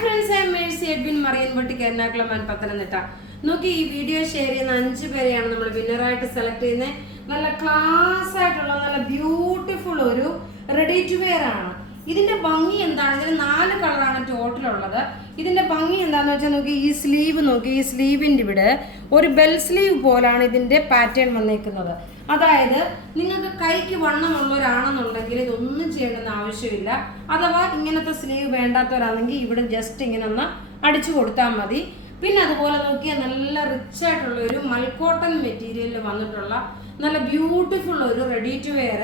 friends, I am Mercy Edwin Marian Boutique Ernakulam and Pathanamthitta. നോക്കി ഈ video share ചെയ്യുന്ന 5 പേരെയാണ് നമ്മൾ വിന്നറായിട്ട് സെലക്ട് ചെയ്യുന്നത്. നല്ല ക്ലാസ് ആയിട്ടുള്ള നല്ല ബ്യൂട്ടിഫുൾ ഒരു റെഡി ടു വെയർ ആണ്. ഇതിന്റെ ഭംഗി എന്താണ്? ഇതിന് 4 കളറാണ് ടോട്ടൽ ഉള്ളത്. ഇതിന്റെ ഭംഗി എന്താണെന്ന് വെച്ചാൽ നോക്കി ഈ സ്ലീവ് നോക്കി, ഈ സ്ലീവിൻ്റെ ഇവിടെ ഒരു ബെൽ സ്ലീവ് പോലാണ് ഇതിന്റെ പാറ്റേൺ വന്നേക്കുന്നത്. അതായത് നിങ്ങൾക്ക് കൈക്ക് വണ്ണമുള്ളവരാണെന്നുണ്ടെങ്കിൽ ഇതൊന്നും ചെയ്യേണ്ടെന്ന് ആവശ്യമില്ല. അഥവാ ഇങ്ങനത്തെ സ്ലീവ് വേണ്ടാത്തവരാണെങ്കിൽ ഇവിടെ ജസ്റ്റ് ഇങ്ങനെ ഒന്ന് അടിച്ചു കൊടുത്താൽ മതി. പിന്നെ അതുപോലെ നോക്കിയാൽ നല്ല റിച്ച് ആയിട്ടുള്ള ഒരു മൽക്കോട്ടൺ മെറ്റീരിയലിൽ വന്നിട്ടുള്ള നല്ല ബ്യൂട്ടിഫുൾ ഒരു റെഡി ടു വെയർ.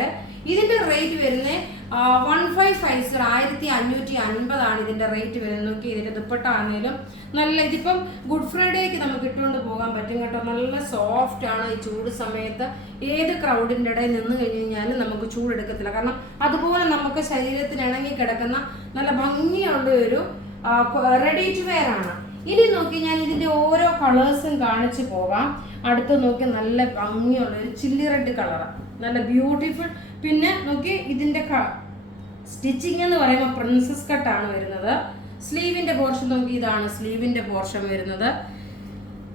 ഇതിന്റെ റേറ്റ് വരുന്നത് 1550 1550 ഇതിന്റെ റേറ്റ് വരുന്നത്. നോക്കി ഇതിന്റെ ദുപ്പട്ട ആണെങ്കിലും നല്ല, ഇതിപ്പം ഗുഡ് ഫ്രൈഡേക്ക് നമുക്ക് ഇട്ടുകൊണ്ട് പോകാൻ പറ്റും കേട്ടോ. നല്ല സോഫ്റ്റ് ആണ്. ഈ ചൂട് സമയത്ത് ഏത് ക്രൗഡിന്റെ ഇടയിൽ നിന്ന് കഴിഞ്ഞ് കഴിഞ്ഞാലും നമുക്ക് ചൂടെടുക്കത്തില്ല. കാരണം അതുപോലെ നമുക്ക് ശരീരത്തിന് ഇണങ്ങി കിടക്കുന്ന നല്ല ഭംഗിയുള്ള ഒരു റെഡി ടു വെയർ ആണ്. ഇനി നോക്കി ഞാൻ ഇതിന്റെ ഓരോ കളേഴ്സും കാണിച്ചു പോകാം. അടുത്ത് നോക്കി നല്ല ഭംഗിയുള്ള ഒരു ചില്ലി റെഡ് കളർ, നല്ല ബ്യൂട്ടിഫുൾ. പിന്നെ നോക്കി ഇതിന്റെ സ്റ്റിച്ചിങ് എന്ന് പറയുമ്പോൾ പ്രിൻസസ് കട്ടാണ് വരുന്നത്. സ്ലീവിന്റെ പോർഷൻ നോക്കി, ഇതാണ് സ്ലീവിന്റെ പോർഷൻ വരുന്നത്.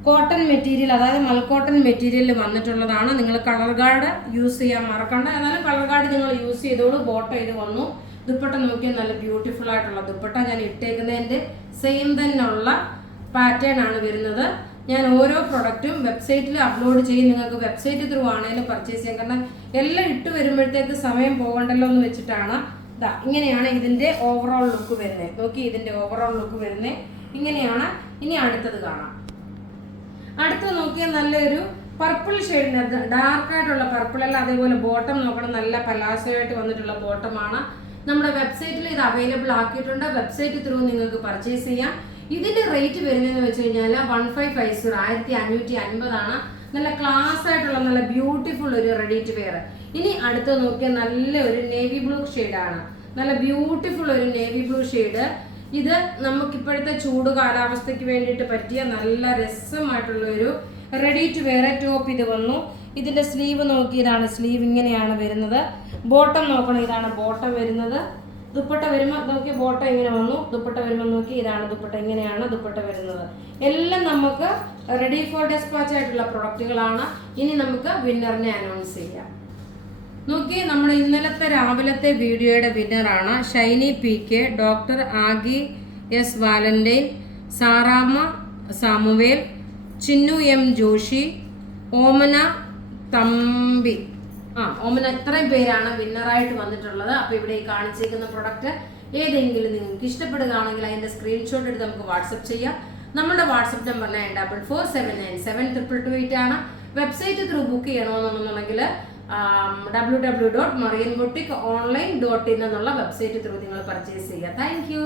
കോട്ടൺ മെറ്റീരിയൽ, അതായത് മൽക്കോട്ടൺ മെറ്റീരിയലിൽ വന്നിട്ടുള്ളതാണ്. നിങ്ങൾ കളർ ഗാർഡ് യൂസ് ചെയ്യാൻ മറക്കണ്ട. എന്നാലും കളർ ഗാർഡ് നിങ്ങൾ യൂസ് ചെയ്തോളൂ. ബോട്ടം ഇത് വന്നു. ദുപ്പട്ട നോക്കിയാൽ നല്ല ബ്യൂട്ടിഫുൾ ആയിട്ടുള്ള ദുപ്പട്ട. ഞാൻ ഇട്ടേക്കുന്നതിൻ്റെ സെയിം തന്നെ ഉള്ള പാറ്റേൺ ആണ് വരുന്നത്. ഞാൻ ഓരോ പ്രൊഡക്റ്റും വെബ്സൈറ്റിൽ അപ്ലോഡ് ചെയ്യും. നിങ്ങൾക്ക് വെബ്സൈറ്റ് ത്രൂ ആണെങ്കിലും പർച്ചേസ് ചെയ്യാം. കാരണം എല്ലാം ഇട്ട് വരുമ്പോഴത്തേക്ക് സമയം പോകണ്ടല്ലോ എന്ന് വെച്ചിട്ടാണ്. ഇങ്ങനെയാണ് ഇതിന്റെ ഓവറോൾ ലുക്ക് വരുന്നത്. നോക്കി ഇതിന്റെ ഓവറോൾ ലുക്ക് വരുന്നത് ഇങ്ങനെയാണ്. ഇനി അടുത്തത് കാണാം. അടുത്തത് നോക്കിയാൽ നല്ലൊരു പർപ്പിൾ ഷെയ്ഡിന്, ഡാർക്ക് ആയിട്ടുള്ള പർപ്പിൾ അല്ല. അതേപോലെ ബോട്ടം നോക്കണം, നല്ല പലാസോ ആയിട്ട് വന്നിട്ടുള്ള ബോട്ടമാണ്. നമ്മുടെ വെബ്സൈറ്റിൽ ഇത് അവൈലബിൾ ആക്കിയിട്ടുണ്ട്. വെബ്സൈറ്റ് ത്രൂ നിങ്ങൾക്ക് പർച്ചേസ് ചെയ്യാം. ഇതിന്റെ റേറ്റ് വരുന്നതെന്ന് വെച്ച് കഴിഞ്ഞാൽ 1550 1550 നല്ല ക്ലാസ് ആയിട്ടുള്ള നല്ല ബ്യൂട്ടിഫുൾ ഒരു റെഡി ടു വെയർ. ഇനി അടുത്ത് നോക്കിയാൽ നല്ല ഒരു നേവി ബ്ലൂ ഷെയ്ഡാണ്. നല്ല ബ്യൂട്ടിഫുൾ ഒരു നേവി ബ്ലൂ ഷെയ്ഡ്. ഇത് നമുക്കിപ്പോഴത്തെ ചൂട് കാലാവസ്ഥയ്ക്ക് വേണ്ടിയിട്ട് പറ്റിയ നല്ല രസമായിട്ടുള്ള ഒരു റെഡി ടു വെയർ. ടോപ്പ് ഇത് വന്നു. ഇതിന്റെ സ്ലീവ് നോക്കി, ഇതാണ് സ്ലീവ്, ഇങ്ങനെയാണ് വരുന്നത്. ബോട്ടം നോക്കണം, ഇതാണ് ബോട്ടം വരുന്നത്. ദുപ്പട്ട വരുമ്പോൾ നോക്കി ബോട്ടം ഇങ്ങനെ വന്നു. ദുപ്പട്ട വരുമ്പോൾ നോക്കി, ഇതാണ് ദുപ്പട്ട, ഇങ്ങനെയാണ് ദുപ്പട്ട വരുന്നത്. എല്ലാം നമുക്ക് റെഡി ഫോർ ഡെസ്പാച്ച് ആയിട്ടുള്ള പ്രൊഡക്റ്റുകളാണ്. ഇനി നമുക്ക് വിന്നറിനെ അനൗൺസ് ചെയ്യാം. നോക്കി, നമ്മുടെ ഇന്നലത്തെ രാവിലത്തെ വീഡിയോയുടെ വിന്നറാണ് Shiny PK, doctor Aggie S Valentine, Saramma Samuel, Chinnu M Joshi, Omana Thampi. Omana, ഇത്രയും പേരാണ് വിന്നറായിട്ട് വന്നിട്ടുള്ളത്. അപ്പോൾ ഇവിടെ ഈ കാണിച്ചിരിക്കുന്ന പ്രൊഡക്റ്റ് ഏതെങ്കിലും നിങ്ങൾക്ക് ഇഷ്ടപ്പെടുകയാണെങ്കിൽ അതിന്റെ സ്ക്രീൻഷോട്ട് എടുത്ത് നമുക്ക് വാട്സപ്പ് ചെയ്യാം. നമ്മുടെ വാട്സപ്പ് നമ്പർ 9447972228 ആണ്. വെബ്സൈറ്റ് ത്രൂ ബുക്ക് ചെയ്യണമെന്നുണ്ടെങ്കിൽ www.marianboutique.online.in എന്നുള്ള വെബ്സൈറ്റ് ത്രൂ നിങ്ങൾ പർച്ചേസ് ചെയ്യുക. Thank you.